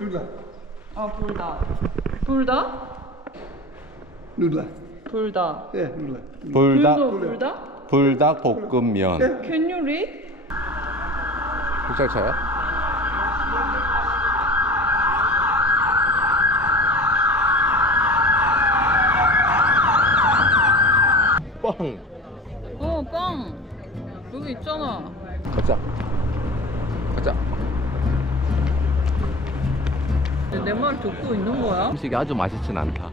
Nudlar. 아, 불닭. 불닭? Nudlar. 불닭. Ja, nudlar. 불닭? 불닭 볶음면. Can you read? 글자 차요? 빵. 빵. 여기 있잖아. 가자. 가자. 내 말 듣고 있는 거야? 음식이 아주 맛있진 않다.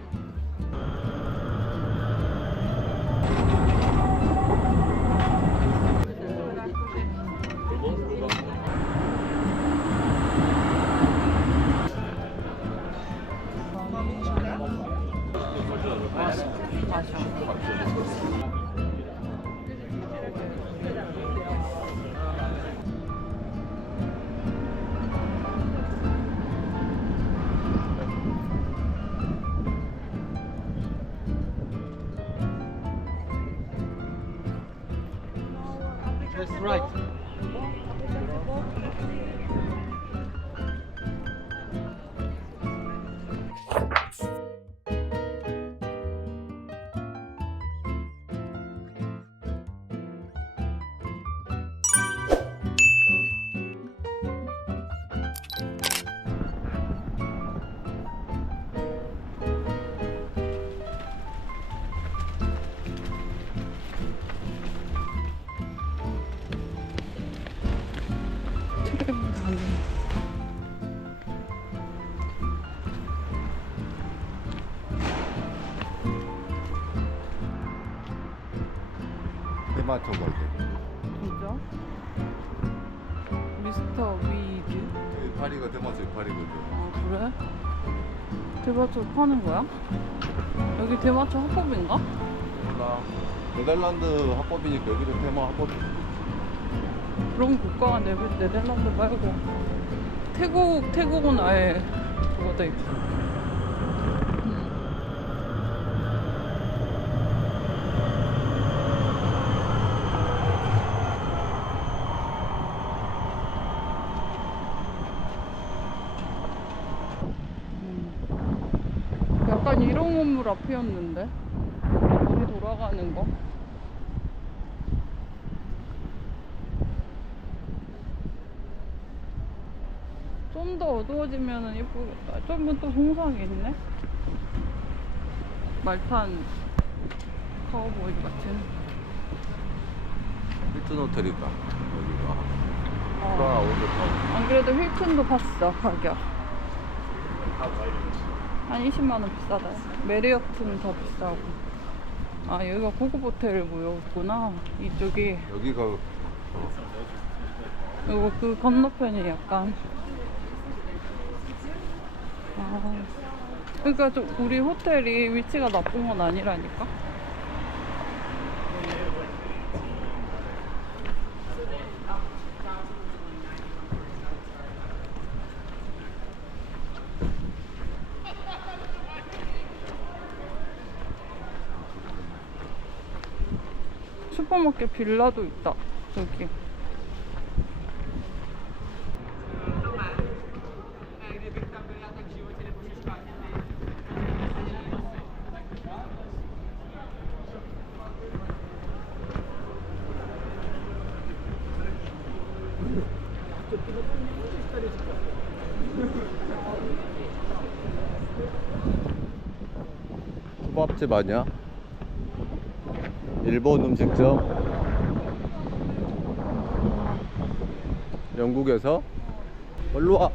That's right. 토마토 걸드. 진짜? 미스터 위드? 파리가 토마토 파리거든. 아, 그래? 대마초 파는 거야? 여기 대마초 합법인가? 몰라. 네덜란드 합법이니까 여기도 테마 합법이. 그런 국가가 네덜란드 말고 태국은 아예 그거 돼 있고. 약간 이런 건물 앞이었는데 우리 돌아가는 거. 좀 더 어두워지면 예쁘겠다. 좀 또 홍상이 있네. 말탄 카우보이 같은. 힐튼 호텔이다. 여기가. 어. 프라하 올드타운. 안 그래도 힐튼도 봤어, 가격. 한 20만원 비싸다. 메리어트는 더 비싸고. 아, 여기가 고급 호텔 모였구나. 이쪽이. 여기가 이거 그 건너편이 약간. 아. 그러니까 좀 우리 호텔이 위치가 나쁜 건 아니라니까. 슈퍼마켓 빌라도 있다, 여기. 초밥집 아니야? 일본 음식점? 영국에서? 얼로 와!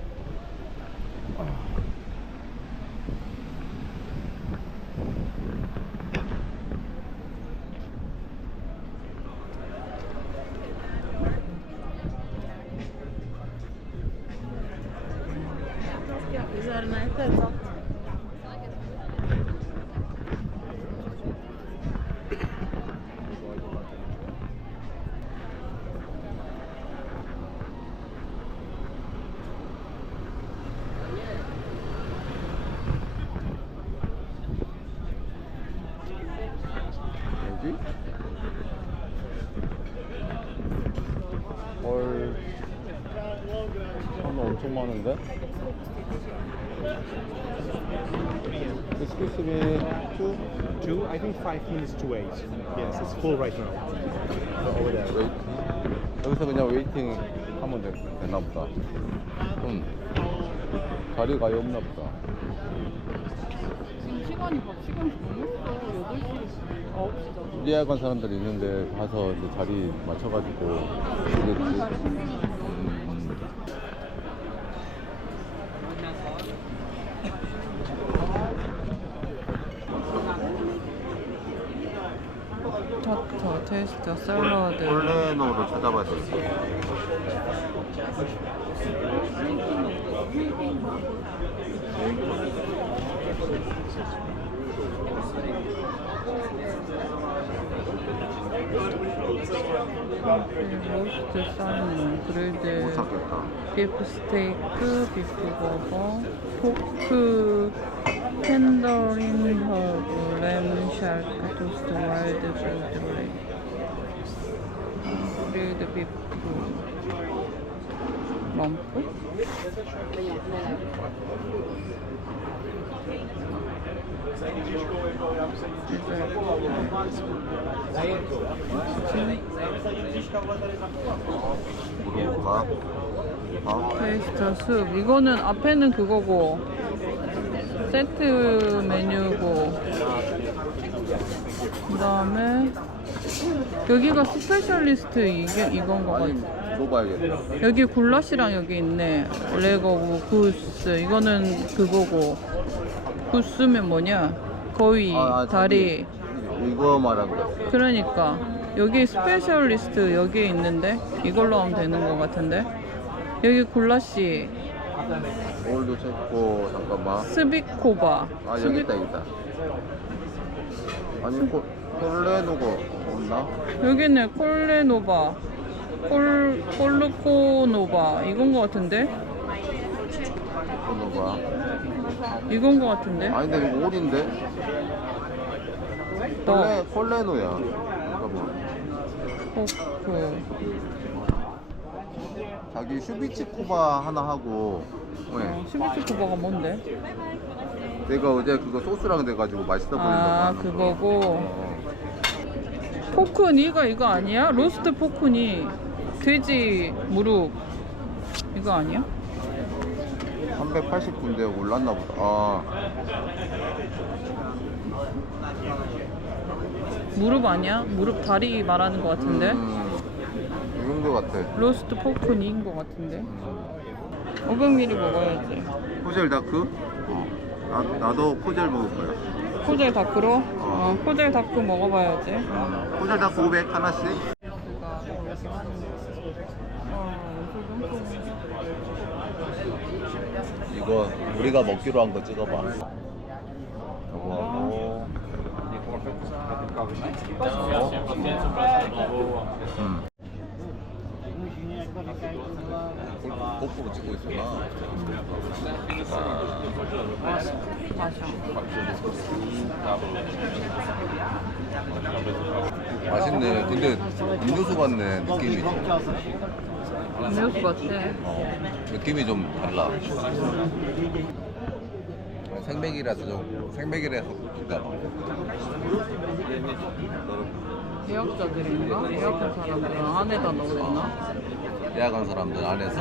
여기? 헐. 사람 엄청 엄청 많은데? Excuse me, Two, I think 5 minutes to wait. Yes, it's full right now. Over there. 웨이팅. 여기서 그냥 웨이팅 하면 되나 보다. 자리가 아예 없나 보다. 지금 시간이 밥 시간이 너무 없어. 8시, 9시잖아. 예약한 사람들이 있는데 가서 이제 자리 맞춰가지고 오겠지. 타타, 테스트, 샐러드. 폴레노로 찾아봐야 돼. 로스트 살몬, 그릴드 못 찾겠다. 비프 스테이크, 비프 버거, 포크, 텐더린 허브, 레몬 샬크, 토스트, 와일드 브레드 블레이, 그릴드 비프, 럼프? 물어볼까? 테이스터 숲. 이거는 앞에는 그거고 세트 메뉴고, 그 다음에 여기가 스페셜리스트 이건 거 같아. 써봐야겠다. 여기 굴라시랑 여기 있네. 레거고 구스. 이거는 그거고. 구스면 뭐냐? 거위, 다리. 이거 말한 거. 그러니까 여기 스페셜리스트 여기에 있는데 이걸로 하면 되는 거 같은데. 여기 굴라시, 오늘도 찾고 잠깐만. 스비코바. 여기 있다. 아니 폴레노가 없나? 여기는 콜레노바, 콜루코노바 이건 거 같은데? 폴레노가. 이건 거 같은데? 아니 근데 이거 올인데? 폴레노야. 잠깐만. 포크. 자기 슈비치코바 하나 하고. 네. 슈비츠코바가 뭔데? 내가 어제 그거 소스랑 돼가지고 맛있어 보인다고 아, 하는 거. 그거고. 포크니가 이거 아니야? 로스트 포크니. 돼지 무릎. 이거 아니야? 380군데 올랐나 보다. 아, 무릎 아니야? 무릎 다리 말하는 거 같은데? 이건 거 같아. 로스트 포크니인 거 같은데? 500ml 먹어야지. 코젤 다크? 나도 코젤 먹을 거야. 코젤 다크로? 코젤 다크 먹어봐야지. 코젤 다크 500 하나씩? 이거 우리가 먹기로 한 거 찍어봐. 이거 하고. 고프로 찍고 있구나. 맛있네. 근데 음료수 같네, 느낌이 좀. 음료수 같아. 느낌이 좀 달라. 생맥이라서 좀, 생맥이라서 기다려. 예약자들인가? 예약한 사람들은 안에다 넣어놨나? 예약한 사람들 안에서.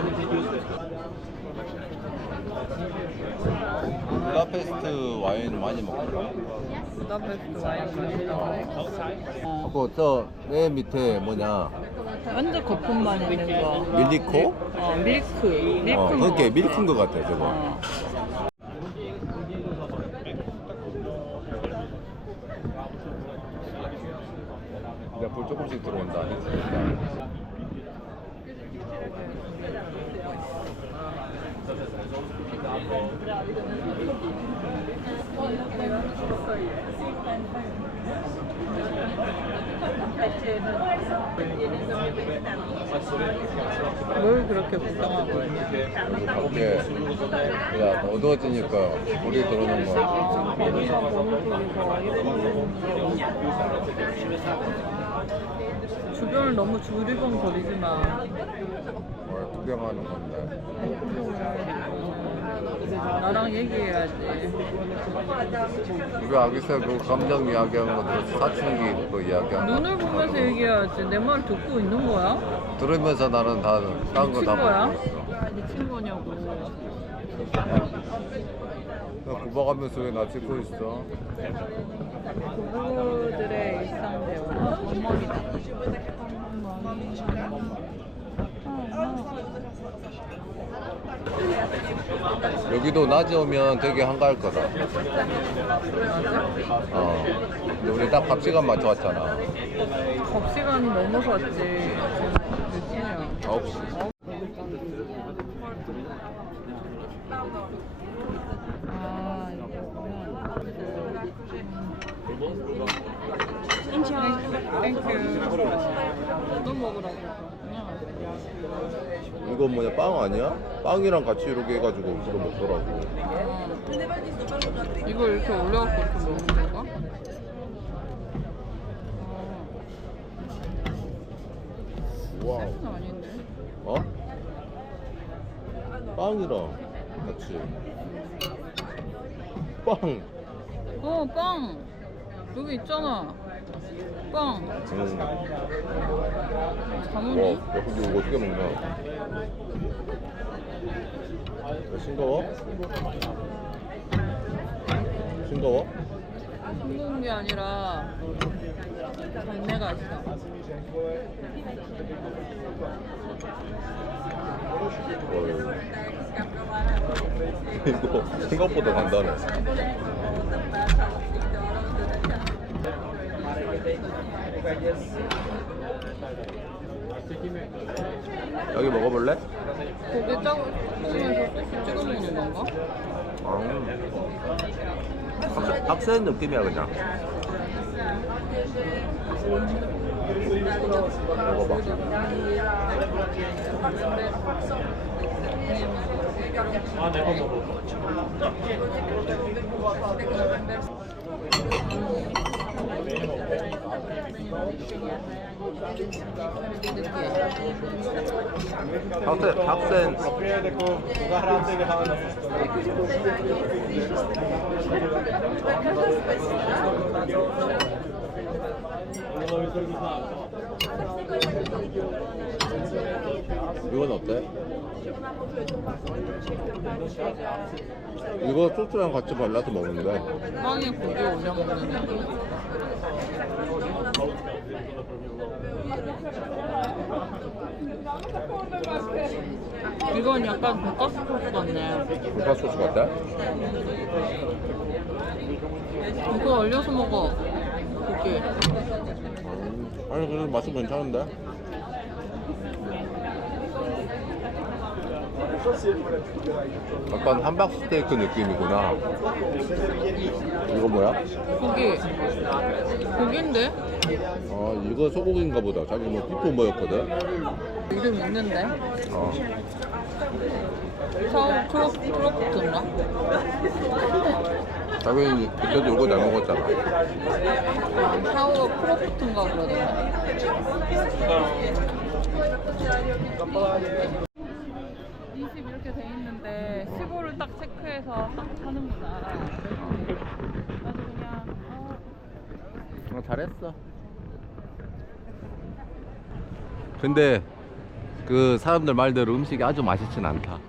부다페스트 와인 많이 먹더라. 부다페스트 와인 맛있다고? 그거 저맨 밑에 뭐냐, 완전 거품만 있는 거. 밀리코? 밀크. 밀크. 그렇게 밀크인 것 같아 저거. 이제 불 조금씩 들어온다. 뭘 그렇게 구경하고 있냐? 이렇게 야 어두워지니까 불이 들어오는 거. 주변을 너무 두리번거리지 마. 구경하는 건데. 나랑 얘기해야지. 우리 아기새 그 감정 이야기하는 거 들었어. 사춘기 그 이야기하는 거. 눈을 보면서 얘기해야지. 내 말 듣고 있는 거야? 들으면서 나는 다 딴 거 다 미친 거야? 보고 있어. 미친 거냐고. 나 구박하면서 왜 나 찍고 있어? 부부들의 일상 대화. 어머니다. 여기도 낮에 오면 되게 한가할 거다. 근데 우리 딱 밥 시간 맞춰 왔잖아. 법 시간이 넘어서 왔지. 지금 몇 시냐? 9시. 아, 이거구나. 땡큐. 또 먹으라고. 이거 뭐냐, 빵 아니야? 빵이랑 같이 이렇게 해가지고 그거 먹더라고. 이걸 이렇게 올려갖고 이렇게 먹는 건가? 와우. 셀프는 아닌데. 어? 빵이랑 같이. 빵. 빵! 여기 있잖아. 빵. 자문이? 와, 야, 근데 이거 어떻게 먹냐? 야, 싱거워? 싱거워? 싱거운 게 아니라 잡내가 있어. 이거 생각보다 단단해. 여기 먹어볼래? 고기 짜고 씹으면서 소스 찍어 먹는 건가? 빡센 느낌이야 그냥. 먹어봐. 빡센. 이건 어때? 이거 소스랑 같이 발라서 먹는데. 빵에 고기 올려 먹는 이건 약간 돈가스 소스 같네. 돈가스 소스 같아? 이거 얼려서 먹어. 고기. 아니 그래도 맛은 괜찮은데? 약간 함박 스테이크 느낌이구나. 이거 뭐야? 고기. 고기인데? 이거 소고기인가 보다. 자기 뭐 피프 뭐였거든? 이름 있는데? 샤오 크로프트인가? 자기 그때도 이거 잘 먹었잖아. 샤오 크로프트인가 그러던데. 이 집 이렇게 돼 있는데 15를 딱 체크해서 딱 사는구나. 나도 그냥 잘했어. 근데 그 사람들 말대로 음식이 아주 맛있진 않다.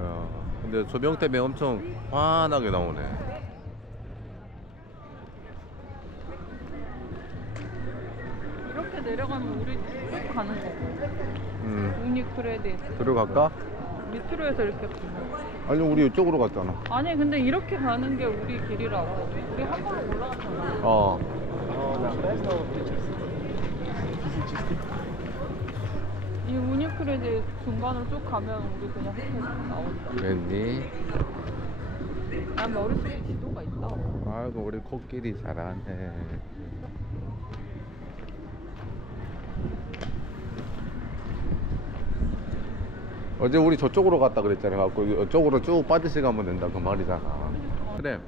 야, 근데 조명 때문에 엄청 환하게 나오네. 이렇게 내려가면 우리 쭉 가는 거고. 유니크레딧. 들어갈까? 밑으로 해서 이렇게 가는. 아니 우리 이쪽으로 갔잖아. 아니 근데 이렇게 가는 게 우리 길이라고. 우리 한 번에 올라갔잖아. 이 유니크레딧 중간으로 쭉 가면 우리 그냥 호텔 나온다. 그랬니? 난 머릿속에 지도가 있다. 아이고 우리 코끼리 잘하네. 어제 우리 저쪽으로 갔다 그랬잖아. 갖고 이쪽으로 쭉 빠지시 가면 된다 그 말이잖아. 그래.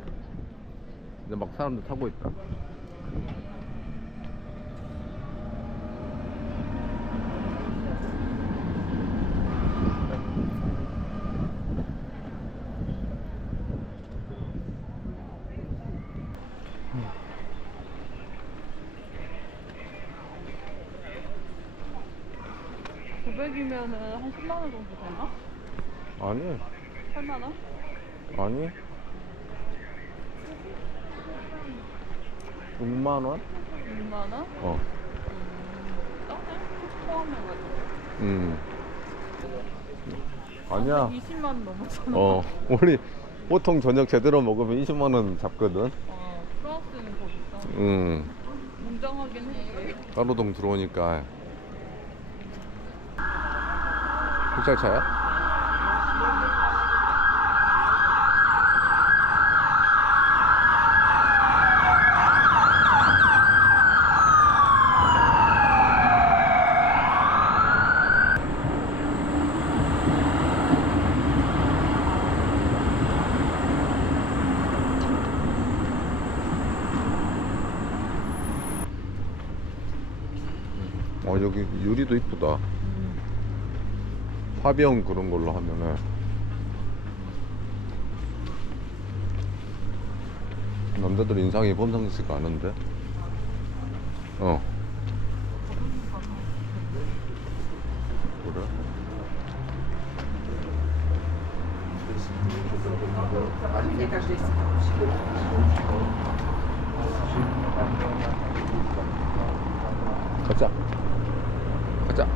이제 막 사람들 타고 있다. $900이면은 한 10만 원 정도 되나? 아니, 8만 원? 아니. 6만 원? 6만 원? 어. 싸네? 포함해가지고. 아니야. 20만 원 넘었잖아. 우리 보통 저녁 제대로 먹으면 20만 원 잡거든. 프랑스는 더 비싸. 웅장하긴 해. 가로등 들어오니까. 흑살차야? 여기 유리도 이쁘다. 화병 그런 걸로 하면은 남자들 인상이 범상치가 않은데. 그래? 가자. 가자.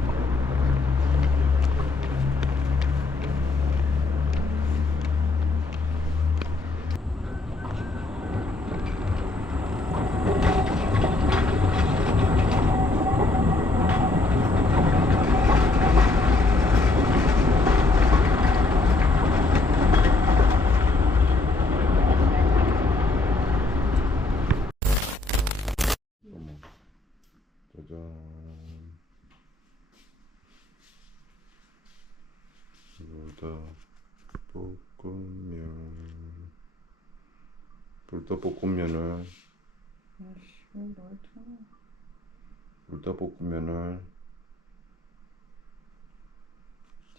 짜잔. 불닭볶음면을 불닭볶음면을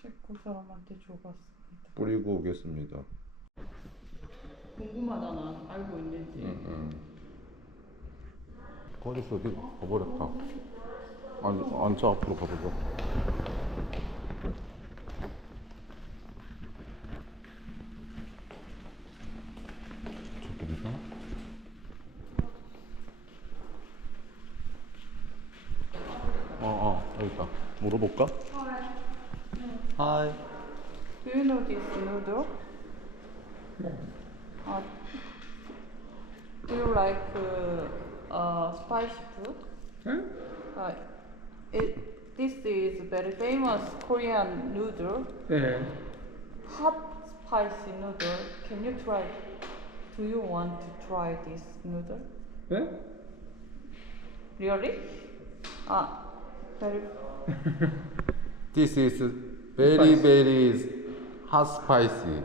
체코 사람한테 줘봤습니다. 뿌리고 오겠습니다. 궁금하잖아. 알고 있는지. 거기서 어디 가버렸다. 앉아 앞으로 가보자. 저쪽인가? 여기 있다. 물어볼까? Hi. Do you know this noodle? Do you like spicy food? Huh? This is very famous Korean noodle. Yeah. Hot spicy noodle. Can you try? Do you want to try this noodle? Huh? Really? Very. This is very very hot spicy.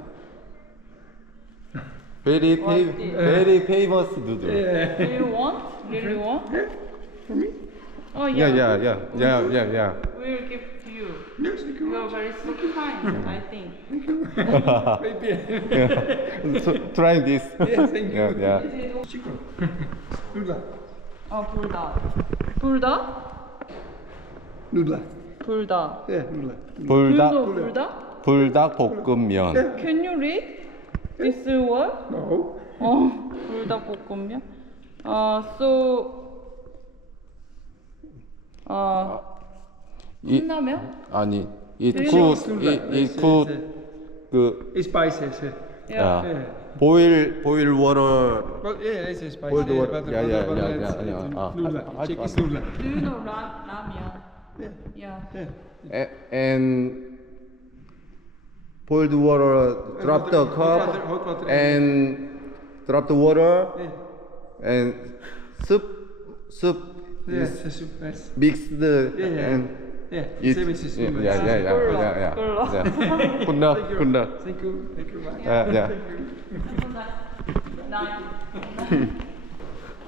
Very What is- very famous noodle. Yeah. Do you want? Really want? For me? Oh Yeah, yeah. yeah. We'll give to you. Yes, thank you. You're very so kind, I think. Maybe. Try this. Yeah, thank you. Yeah. Chicken. Noodle. 불닭. 불닭? Noodle. 불닭. Yeah, noodle. 불닭? 불닭볶음면. Can you read this word? No. 불닭볶음면. 신라면? 아니, It's 그 It's spices. Yeah. boil water. Well, yeah, it's spicy. Boiled water. But- Yeah, but- yeah, but yeah, it's- yeah, it's noodle. I- Chicken I- is noodle. Do you know 라면? Yeah. Yeah. Yeah. And boiled water, drop the cup hot water. and drop the water Yeah. and soup Yes, is soup. Yes. mixed yeah. and Yeah, same as this one. 야야야야야야. 군나 군나. Thank you. Thank you. Bye. 야야.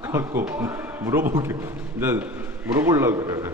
갖고 물어보게. 이제 물어보려고 그래.